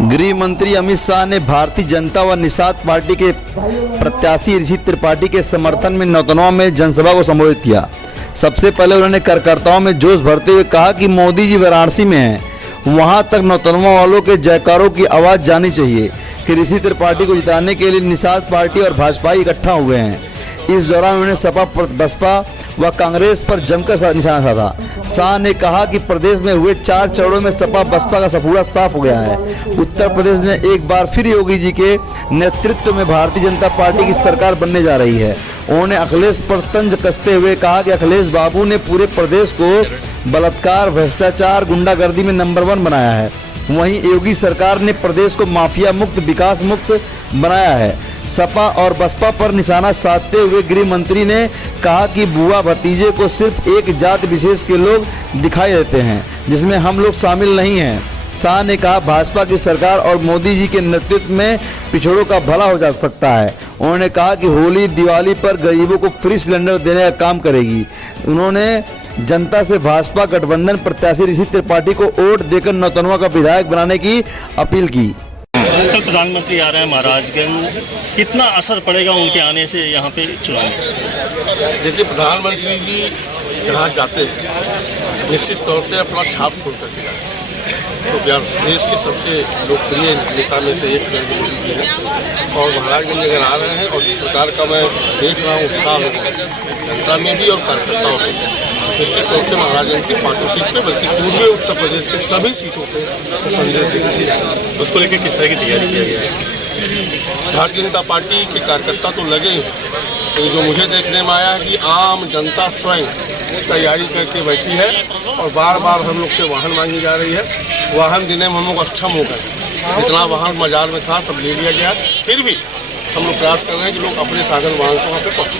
गृह मंत्री अमित शाह ने भारतीय जनता व निषाद पार्टी के प्रत्याशी ऋषि त्रिपाठी के समर्थन में नौतनवा में जनसभा को संबोधित किया। सबसे पहले उन्होंने कार्यकर्ताओं में जोश भरते हुए कहा कि मोदी जी वाराणसी में हैं, वहां तक नौतनवा वालों के जयकारों की आवाज जानी चाहिए कि ऋषि त्रिपाठी को जिताने के लिए निषाद पार्टी और भाजपा इकट्ठा हुए हैं। इस दौरान उन्होंने सपा, बसपा व कांग्रेस पर जमकर निशाना साधा। शाह ने कहा कि प्रदेश में हुए 4 चरणों में सपा बसपा का सपूरा साफ हो गया है। उत्तर प्रदेश में एक बार फिर योगी जी के नेतृत्व में भारतीय जनता पार्टी की सरकार बनने जा रही है। उन्होंने अखिलेश पर तंज कसते हुए कहा कि अखिलेश बाबू ने पूरे प्रदेश को बलात्कार, भ्रष्टाचार, गुंडागर्दी में नंबर 1 बनाया है। वहीं योगी सरकार ने प्रदेश को माफिया मुक्त, विकास मुक्त बनाया है। सपा और बसपा पर निशाना साधते हुए गृह मंत्री ने कहा कि बुआ भतीजे को सिर्फ एक जाति विशेष के लोग दिखाई देते हैं, जिसमें हम लोग शामिल नहीं हैं। शाह ने कहा भाजपा की सरकार और मोदी जी के नेतृत्व में पिछड़ों का भला हो जा सकता है। उन्होंने कहा कि होली, दिवाली पर गरीबों को फ्री सिलेंडर देने का काम करेगी। उन्होंने जनता से भाजपा गठबंधन प्रत्याशी ऋषि त्रिपाठी को वोट देकर नौतनवा का विधायक बनाने की अपील की। कल प्रधानमंत्री आ रहे हैं महाराजगंज, कितना असर पड़ेगा उनके आने से यहाँ पे चुनाव में? देखिए, प्रधानमंत्री जी जहाँ जाते हैं निश्चित तौर से अपना छाप छोड़ करके जाते हैं। तो देश के सबसे लोकप्रिय नेता में से एक नरेंद्र मोदी जी हैं और महाराजगंज अगर आ रहे हैं और जिस प्रकार का मैं देख रहा हूँ उत्साह जनता में भी और कार्यकर्ताओं में भी, निश्चित तौर से महाराजगंज की 5 सीट पे बल्कि पूर्वी उत्तर प्रदेश के सभी सीटों पे संदेश दिखाई जाएगा। उसको लेकर किस तरह की तैयारी किया गया है? भारतीय जनता पार्टी के कार्यकर्ता तो लगे ही, तो जो मुझे देखने में आया है कि आम जनता स्वयं तैयारी करके बैठी है और बार बार हम लोग से वाहन मांगी जा रही है। वाहन देने में हम लोग अक्षम हो गए, जितना वाहन बाजार में था सब ले लिया गया। फिर भी हम लोग प्रयास कर रहे हैं कि लोग अपने साधन वाहन से वहाँ पे पहुँचे।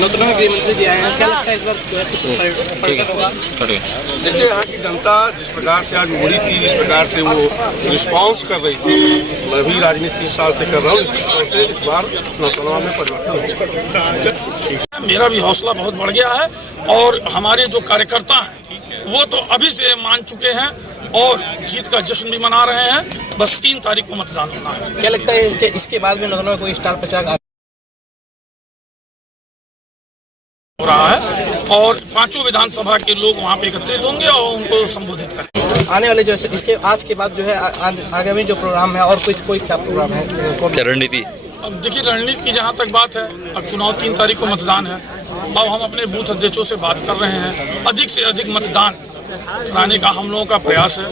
नौतनवा में गृह मंत्री जी आए हैं, क्या लगता है इस बार कुछ परिवर्तन होगा? देखिए, यहाँ की जनता जिस प्रकार से आज उमड़ी थी, जिस प्रकार से वो रिस्पांस कर रही थी, मैं भी राजनीति 30 साल से कर रहा हूँ, इस बार नौतनवा में परिवर्तन। मेरा भी हौसला बहुत बढ़ गया है और हमारे जो कार्यकर्ता हैं वो तो अभी से मान चुके हैं और जीत का जश्न भी मना रहे हैं। बस 3 तारीख को मतदान होना है। क्या लगता है इसके बाद में नौतनवा में कोई स्टार प्रचारक हो रहा है और 5 विधानसभा के लोग वहाँ पे एकत्रित होंगे और उनको संबोधित करेंगे। आने वाले जो इसके आज के बाद जो है आगामी जो प्रोग्राम है और कोई क्या प्रोग्राम है, क्या रणनीति? अब देखिए, रणनीति की जहाँ तक बात है, अब चुनाव 3 तारीख को मतदान है। अब हम अपने बूथ अध्यक्षों से बात कर रहे हैं, अधिक से अधिक मतदान कराने का हम लोगों का प्रयास है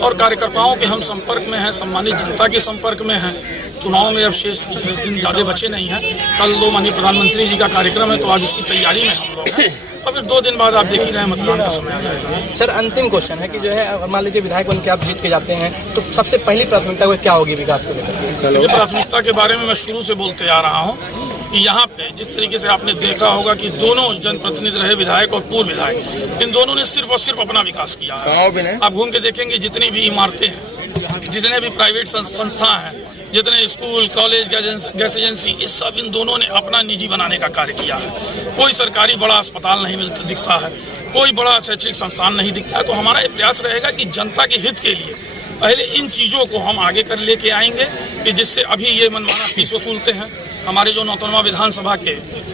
और कार्यकर्ताओं के हम संपर्क में हैं, सम्मानित जनता के संपर्क में हैं। चुनाव में अब शेष दिन ज़्यादा बचे नहीं हैं। कल 2 माननीय प्रधानमंत्री जी का कार्यक्रम है, तो आज उसकी तैयारी में हम लोग हैं और फिर 2 दिन बाद आप देख ही रहे हैं मतदान का समय आ जाएगा। सर, अंतिम क्वेश्चन है कि जो है अगर मान लीजिए विधायक बन के आप जीत के जाते हैं तो सबसे पहली प्राथमिकता क्या होगी विकास को लेकर? प्राथमिकता के बारे में मैं शुरू से बोलते आ रहा हूँ कि यहाँ पे जिस तरीके से आपने देखा होगा कि दोनों जनप्रतिनिधि रहे, विधायक और पूर्व विधायक, इन दोनों ने सिर्फ और सिर्फ अपना विकास किया है। आप घूम के देखेंगे जितनी भी इमारतें हैं, जितने भी प्राइवेट संस्था हैं, जितने स्कूल, कॉलेज, गैस एजेंसी, ये सब इन दोनों ने अपना निजी बनाने का कार्य किया है। कोई सरकारी बड़ा अस्पताल नहीं दिखता है, कोई बड़ा शैक्षणिक संस्थान नहीं दिखता है। तो हमारा ये प्रयास रहेगा कि जनता के हित के लिए पहले इन चीज़ों को हम आगे कर लेके आएंगे कि जिससे अभी ये मनमाना फीस वसूलते हैं। हमारे जो नौतनवा विधानसभा के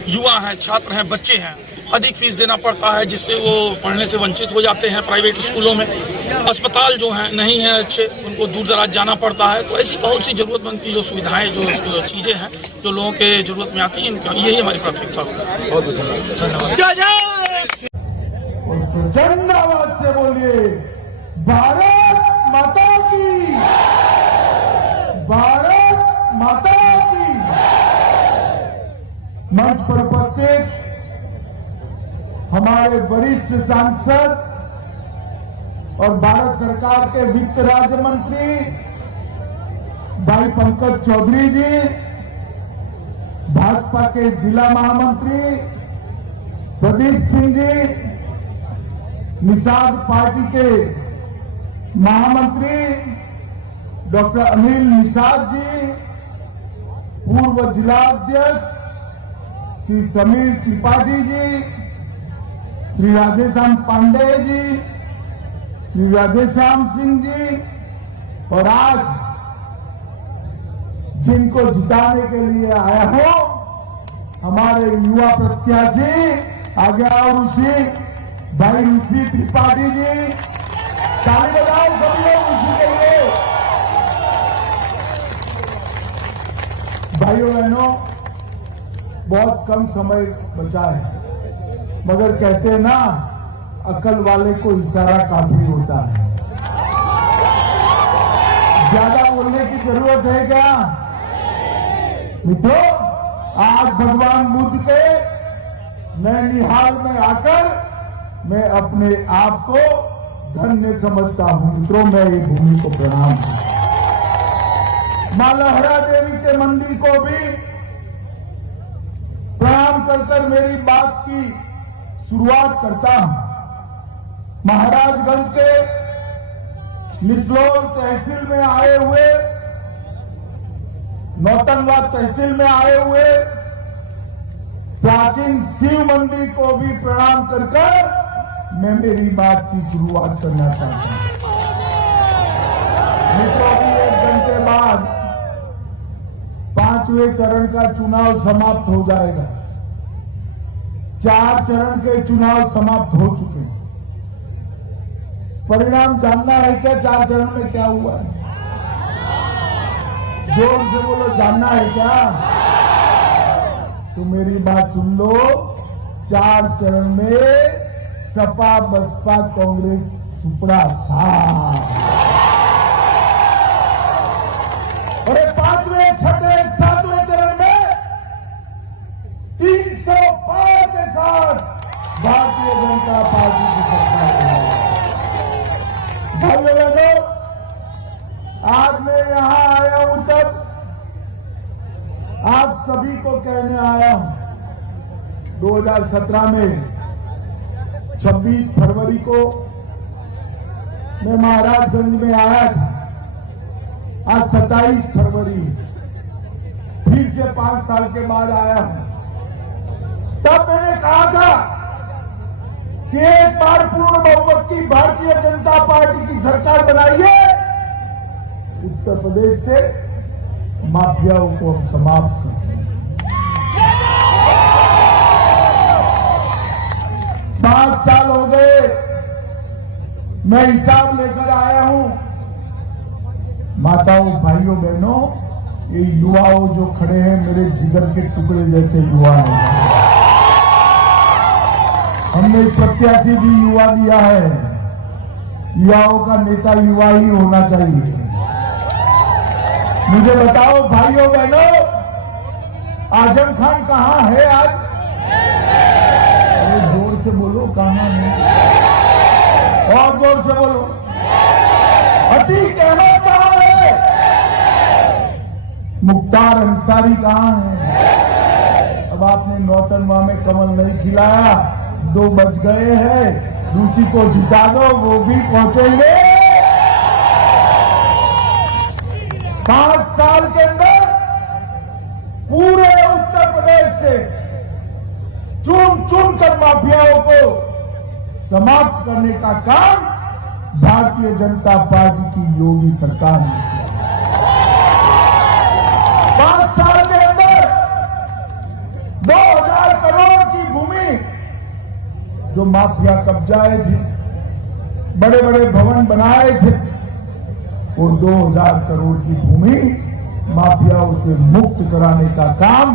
युवा हैं, छात्र हैं, बच्चे हैं, अधिक फीस देना पड़ता है, जिससे वो पढ़ने से वंचित हो जाते हैं। प्राइवेट स्कूलों में अस्पताल जो हैं नहीं हैं अच्छे, उनको दूर दराज जाना पड़ता है। तो ऐसी बहुत सी ज़रूरतमंद की जो सुविधाएं, जो चीज़ें हैं जो लोगों के ज़रूरत में आती हैं, यही हमारी प्राथमिकता होगी। बहुत धन्यवाद। धन्यवाद से बोलिए भारत माता की, भारत माता की। मंच पर उपस्थित हमारे वरिष्ठ सांसद और भारत सरकार के वित्त राज्य मंत्री भाई पंकज चौधरी जी, भाजपा के जिला महामंत्री प्रदीप सिंह जी, निषाद पार्टी के महामंत्री डॉक्टर अनिल निषाद जी, पूर्व जिला अध्यक्ष श्री समीर त्रिपाठी जी, श्री राधेश्याम पांडे जी, श्री राधेश्याम सिंह जी और आज जिनको जिताने के लिए आया हूं, हमारे युवा प्रत्याशी आगे आओ ऋषि भाई ऋषि त्रिपाठी जी, ताली बजाओ सभी लोग ऋषि के लिए। भाइयों बहनों, बहुत कम समय बचा है, मगर कहते हैं ना, अकल वाले को इशारा काफी होता है। ज्यादा बोलने की जरूरत है क्या मित्रों? आज भगवान बुद्ध के नैनीहाल में आकर मैं अपने आप को धन्य समझता हूं। मित्रों, मैं ये भूमि को प्रणाम करता हूं। मां लहरा देवी के मंदिर को भी प्रणाम कर मेरी बात की शुरुआत करता हूं। महाराजगंज के निचलोल तहसील में आए हुए, नौतनवा तहसील में आए हुए प्राचीन शिव मंदिर को भी प्रणाम कर मैं मेरी बात की शुरुआत करना चाहता हूं। मित्रों, 1 घंटे बाद 5वें चरण का चुनाव समाप्त हो जाएगा। 4 चरण के चुनाव समाप्त हो चुके हैं। परिणाम जानना है क्या? 4 चरण में क्या हुआ है? जोर से बोलो, जानना है क्या? तो मेरी बात सुन लो। 4 चरण में सपा बसपा कांग्रेस सुपड़ा साथ, और 5वें 6वें 7वें चरण में 300 पार के साथ भारतीय जनता पार्टी की सरकार है। भाइयों बहनों, आज मैं यहां आया हूं तब आप सभी को कहने आया हूं। 2017 में 26 फरवरी को मैं महाराजगंज में आया था। आज 27 फरवरी, फिर से 5 साल के बाद आया हूं। तब मैंने कहा था कि एक बार पूर्ण बहुमत की भारतीय जनता पार्टी की सरकार बनाइए, उत्तर प्रदेश से माफियाओं को हम समाप्त करें। 5 साल हो गए, मैं हिसाब लेकर आया हूं। माताओं, भाइयों, बहनों, ये युवाओं जो खड़े हैं मेरे जिगर के टुकड़े जैसे युवा हैं। हमने प्रत्याशी भी युवा दिया है। युवाओं का नेता युवा ही होना चाहिए। मुझे बताओ भाइयों बहनों, आजम खान कहां है आज? अरे जोर से बोलो, कहां है? और जोर से बोलो। अतीक अहमद कहां है? मुख्तार अंसारी कहां है? अब आपने नौतनवा में कमल नहीं खिलाया, 2 बज गए हैं। दूसरी को जिता दो, वो भी पहुंचेंगे। 5 साल के अंदर पूरे उत्तर प्रदेश से चुन कर माफियाओं को समाप्त करने का काम भारतीय जनता पार्टी की योगी सरकार ने किया। 5 साल के अंदर 2000 करोड़ की भूमि जो माफिया कब्जाए थे, बड़े बड़े भवन बनाए थे, वो 2000 करोड़ की भूमि माफियाओं से मुक्त कराने का काम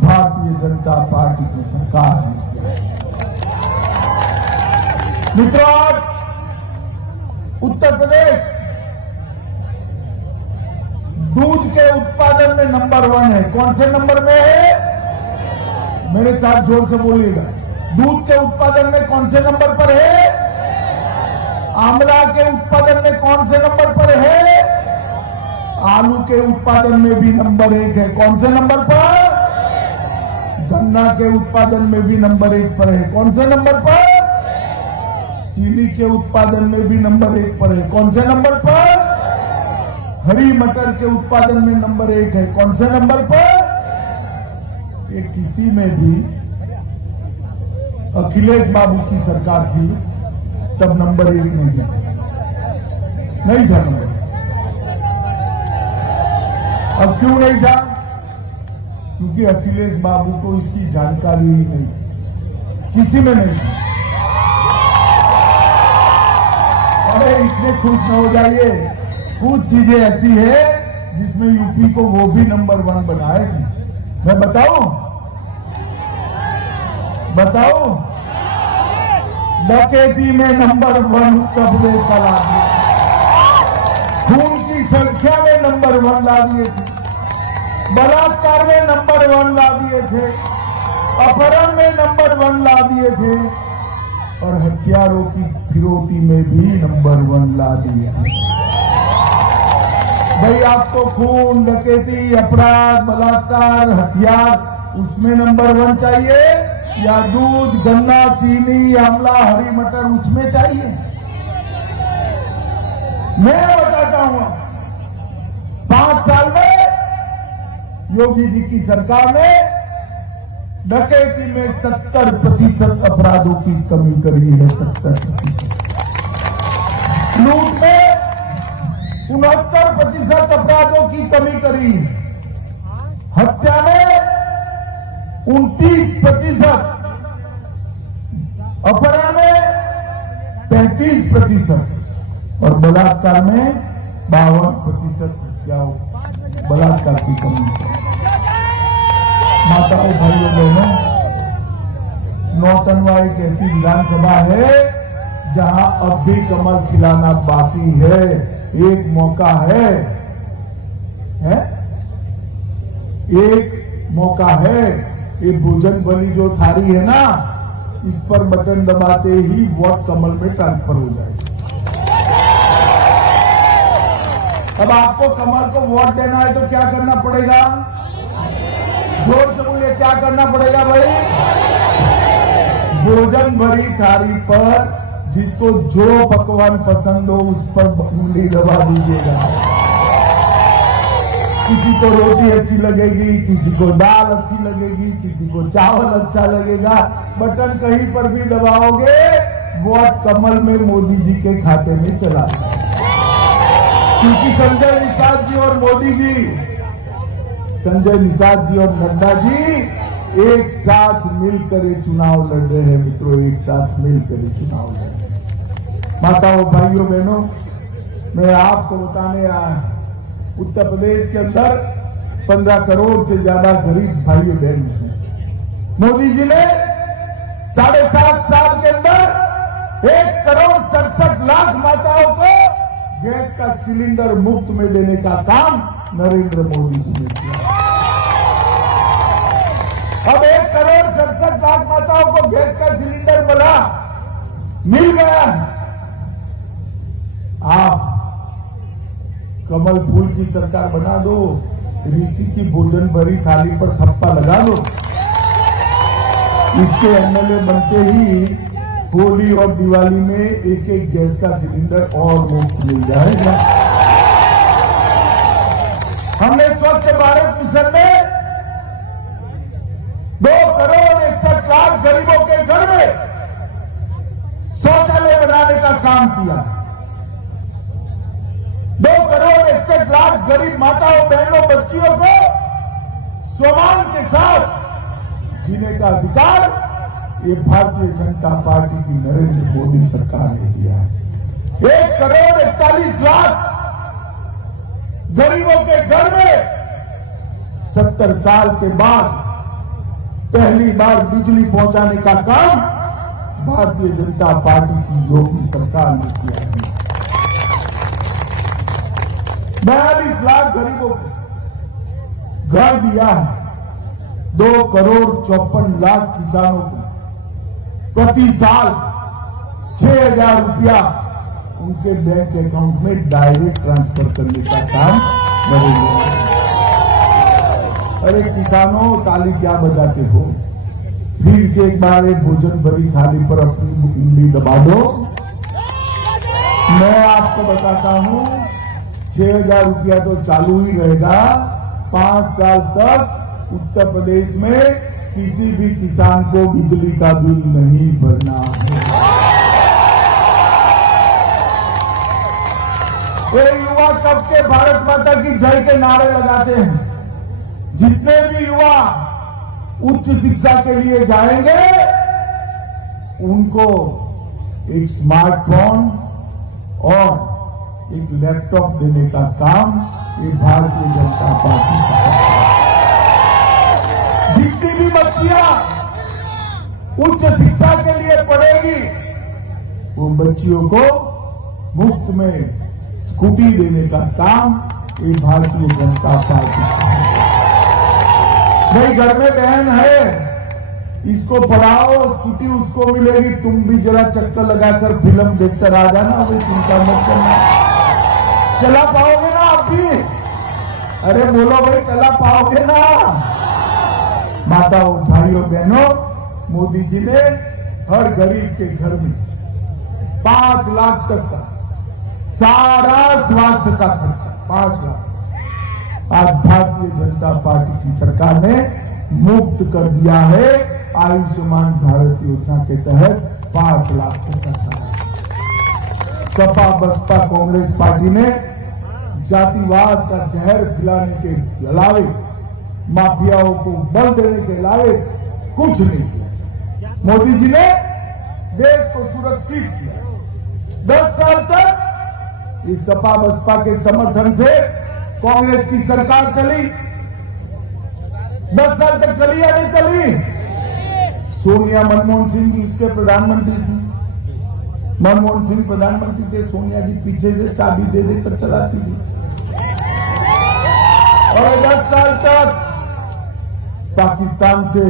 भारतीय जनता पार्टी की सरकार ने किया। मित्रों, आज उत्तर प्रदेश दूध के उत्पादन में नंबर 1 है। कौन से नंबर में है? मेरे साथ जोर से बोलिएगा। दूध के उत्पादन में कौन से नंबर पर है? आंवला के उत्पादन में कौन से नंबर पर है? आलू के उत्पादन में भी नंबर 1 है। कौन से नंबर पर? गन्ना के उत्पादन में भी नंबर 1 पर है। कौन से नंबर पर? चीनी के उत्पादन में भी नंबर 1 पर है। कौन से नंबर पर? हरी मटर के उत्पादन में नंबर 1 है। कौन से नंबर पर? ये किसी में भी अखिलेश बाबू की सरकार थी तब नंबर 1 नहीं था नंबर। अब क्यों नहीं था? क्योंकि अखिलेश बाबू को इसकी जानकारी ही नहीं, किसी में नहीं थी। अरे इतने खुश न हो जाइए, कुछ चीजें ऐसी है जिसमें यूपी को वो भी नंबर 1 बनाएगी। मैं बताऊं? डकैती में नंबर 1 उत्तर प्रदेश का ला दिया, खून की संख्या में नंबर 1 ला दिए थे, बलात्कार में नंबर 1 ला दिए थे, अपहरण में नंबर 1 ला दिए थे, और हथियारों की फिरौती में भी नंबर 1 ला दिया। भाई आपको खून, डकैती, अपराध, बलात्कार, हथियार उसमें नंबर 1 चाहिए या दूध, गन्ना, चीनी, आंवला, हरी मटर उसमें चाहिए? मैं बताता हूं, 5 साल में योगी जी की सरकार ने डकैती में 70% अपराधों की कमी करी है। 70%। लूट में 69% अपराधों की कमी करी, हत्या में 29%, अपहरण में 35% और बलात्कार में 52% हत्याओं बलात्कार की कमी। माताओं, भाइयों, बहनों, नौतनवा एक ऐसी विधानसभा है जहां अब भी कमल खिलाना बाकी है। एक मौका है? एक मौका है। ये भोजन बलि जो थारी है ना, इस पर बटन दबाते ही वोट कमल में ट्रांसफर हो जाएगा। अब आपको कमल को वोट देना है तो क्या करना पड़ेगा? जोर से बोलिए, क्या करना पड़ेगा भाई? भोजन भरी थाली पर जिसको जो पकवान पसंद हो उस पर उंगली दबा दीजिएगा। किसी को रोटी अच्छी लगेगी, किसी को दाल अच्छी लगेगी, किसी को चावल अच्छा लगेगा, बटन कहीं पर भी दबाओगे वोट कमल में मोदी जी के खाते में चला जाएगा। क्योंकि संजय निषाद जी और मोदी जी, संजय निषाद जी और नड्डा जी एक साथ मिलकर ये चुनाव लड़ रहे हैं। मित्रों, एक साथ मिलकर ये चुनाव लड़ रहे हैं। माताओं, भाइयों, बहनों, मैं आपको बताने आया, उत्तर प्रदेश के अंदर 15 करोड़ से ज्यादा गरीब भाइयों बहन हैं। मोदी जी ने 7.5 साल के अंदर 1,67,00,000 माताओं को गैस का सिलेंडर मुफ्त में देने का काम नरेंद्र मोदी जी ने किया। अब 1,67,00,000 माताओं को गैस का सिलेंडर मिल गया। आप कमल फूल की सरकार बना दो, ऋषि की भोजन भरी थाली पर थप्पा लगा दो। इसके एमएलए बनते ही होली और दिवाली में एक गैस का सिलेंडर और मुफ्त मिल जाएगा। हमने स्वच्छ भारत मिशन में 2,61,00,000 गरीबों के घर में शौचालय बनाने का काम किया। 2,61,00,000 गरीब माताओं, बहनों, बच्चियों को सम्मान के साथ जीने का अधिकार ये भारतीय जनता पार्टी की नरेंद्र मोदी सरकार ने दिया। 1,41,00,000 गरीबों के घर में 70 साल के बाद पहली बार बिजली पहुंचाने का काम भारतीय जनता पार्टी की योगी सरकार ने किया है। 42 लाख गरीबों को घर दिया है। 2,54,00,000 किसानों को प्रति साल 6,000 रुपया उनके बैंक अकाउंट में डायरेक्ट ट्रांसफर करने का काम करेंगे। अरे किसानों, ताली क्या बजाते हो? फिर से एक बार एक भोजन भरी थाली पर अपनी उंगली दबा दो। मैं आपको बताता हूं, 6,000 रुपया तो चालू ही रहेगा। 5 साल तक उत्तर प्रदेश में किसी भी किसान को बिजली का बिल नहीं भरना है। युवा कब के भारत माता की जय के नारे लगाते हैं। जितने भी युवा उच्च शिक्षा के लिए जाएंगे उनको एक स्मार्टफोन और एक लैपटॉप देने का काम ये भारतीय जनता पार्टी का है। जितनी भी बच्चियां उच्च शिक्षा के लिए पढ़ेगी वो बच्चियों को मुफ्त में स्कूटी देने का काम ये भारतीय जनता पार्टी का है। भाई घर में बहन है, इसको पढ़ाओ, स्कूटी उसको मिलेगी, तुम भी जरा चक्कर लगाकर फिल्म देखकर आ जाना, भाई चिंता मत करना। चला पाओगे ना आप भी? अरे बोलो भाई, चला पाओगे ना? माताओं, भाइयों, बहनों, मोदी जी ने हर गरीब के घर में 5 लाख तक का सारा स्वास्थ्य का खर्चा, 5 लाख आज भारतीय जनता पार्टी की सरकार ने मुक्त कर दिया है। आयुष्मान भारत योजना के तहत 5 लाख तक का सहारा। सपा बसपा कांग्रेस पार्टी ने जातिवाद का जहर खिलाने के अलावे, माफियाओं को बल देने के अलावे कुछ नहीं किया। मोदी जी ने देश को सुरक्षित किया। 10 साल तक इस सपा बसपा के समर्थन से कांग्रेस की सरकार चली। 10 साल तक चली या नहीं चली? सोनिया मनमोहन सिंह जी उसके प्रधानमंत्री थे। मनमोहन सिंह प्रधानमंत्री थे, सोनिया जी पीछे से चाबी दे देकर चलाती थी। और 10 साल तक पाकिस्तान से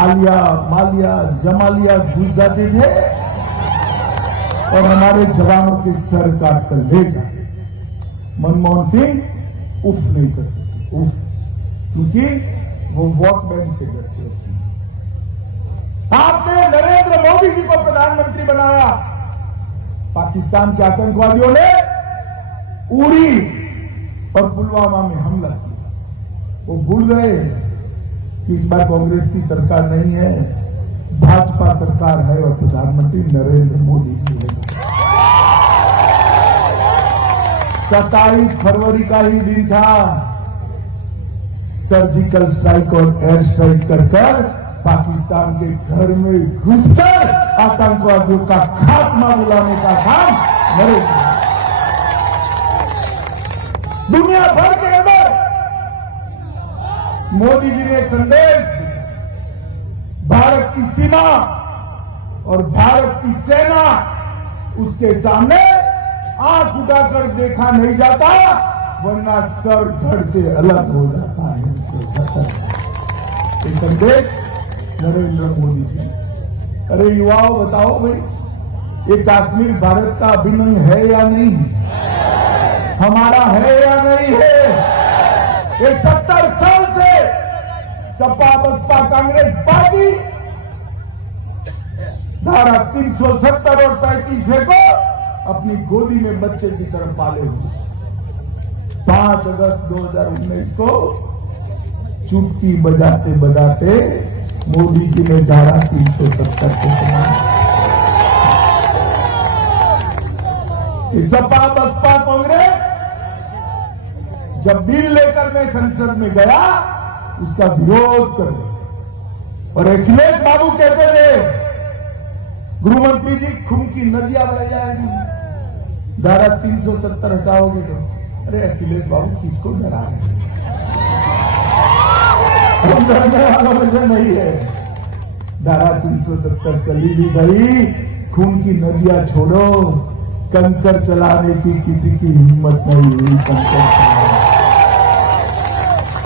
आलिया, मालिया, जमालिया घुस जाते थे और हमारे जवानों के सर काट कर ले जाते। मनमोहन सिंह उफ नहीं कर सकते, उफ, क्योंकि वो वोट बैंक से डरते होते हैं। आपने नरेंद्र मोदी जी को प्रधानमंत्री बनाया, पाकिस्तान के आतंकवादियों ने उरी और पुलवामा में हमला किया। वो भूल गए कि इस बार कांग्रेस की सरकार नहीं है, भाजपा सरकार है और प्रधानमंत्री नरेंद्र मोदी जी है। 27 फरवरी का ही दिन था, सर्जिकल स्ट्राइक और एयर स्ट्राइक कर पाकिस्तान के घर में घुसकर आतंकवादियों का खात्मा बुलाने का काम नरेंद्र दुनिया भर के अंदर मोदी जी ने एक संदेश दिया। भारत की सीमा और भारत की सेना, उसके सामने आंख उठाकर देखा नहीं जाता, वरना सर धड़ से अलग हो जाता है। ये संदेश नरेंद्र मोदी जी। अरे युवाओं, बताओ भाई, ये कश्मीर भारत का अभिन्न है या नहीं? हमारा है या नहीं है? ये 70 साल से सपा बसपा कांग्रेस पार्टी धारा 370 और 35 को अपनी गोदी में बच्चे की तरफ पाले हुए। 5 अगस्त 2019 को चुटकी बजाते बजाते मोदी जी ने धारा 370 को सपा बसपा कांग्रेस जब बिल लेकर मैं संसद में गया, उसका विरोध कर दिया। और अखिलेश बाबू कहते थे, गृह मंत्री जी, खून की नदियां बह जाएगी, धारा 370 हटाओगे तो। अरे अखिलेश बाबू, किसको डरा है? हम डरने वालों में से नहीं है। धारा 370 चली भी गई, खून की नदियां छोड़ो, कंकर चलाने की किसी की हिम्मत नहीं हुई। कंकर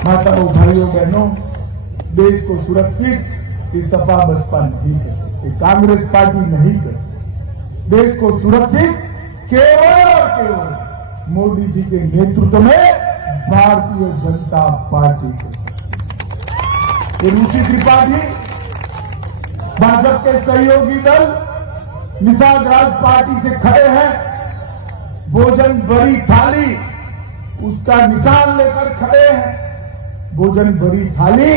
माताओं, भाइयों, बहनों, देश को सुरक्षित ये सपा बसपा नहीं कर सकते, कांग्रेस पार्टी नहीं कर सकती। देश को सुरक्षित केवल और केवल मोदी जी के नेतृत्व में भारतीय जनता पार्टी कर सकती। रूसी त्रिपाठी, भाजपा के सहयोगी दल निषाद राज पार्टी से खड़े हैं, भोजन भरी थाली उसका निशान लेकर खड़े हैं। भोजन भरी थाली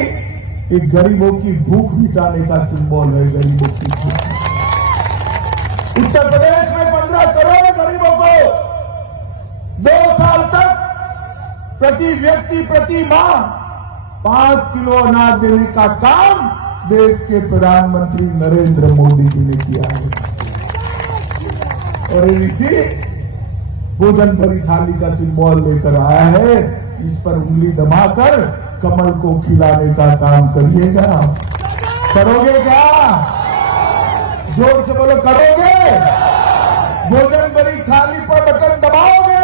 एक गरीबों की भूख मिटाने का सिंबल है। गरीबों की भूख, उत्तर प्रदेश में 15 करोड़ गरीबों को 2 साल प्रति व्यक्ति प्रति माह 5 किलो अनाज देने का काम देश के प्रधानमंत्री नरेंद्र मोदी जी ने किया है। और इसी भोजन भरी थाली का सिंबल लेकर आया है, इस पर उंगली दबाकर कमल को खिलाने का काम करिएगा। करोगे क्या? जोर से बोलो, करोगे? भोजन भरी थाली पर बटन दबाओगे?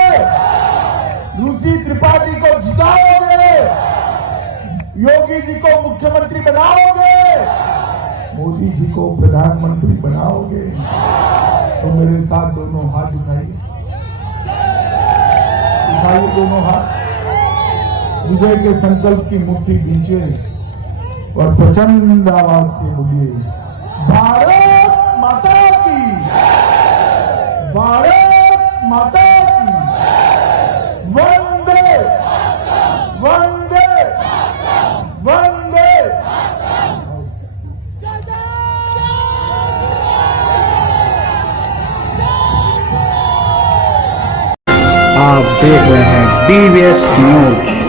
रूसी त्रिपाठी को जिताओगे? योगी जी को मुख्यमंत्री बनाओगे? मोदी जी को प्रधानमंत्री बनाओगे? तो मेरे साथ दोनों हाथ उठाइए, उठाइए दोनों हाथ, विजय के संकल्प की मुट्ठी खींचे और प्रचंड आवाज से बोलिए, भारत माता की, भारत माता की, वंदे वंदे वंदे। आप देख रहे हैं DBS न्यूज।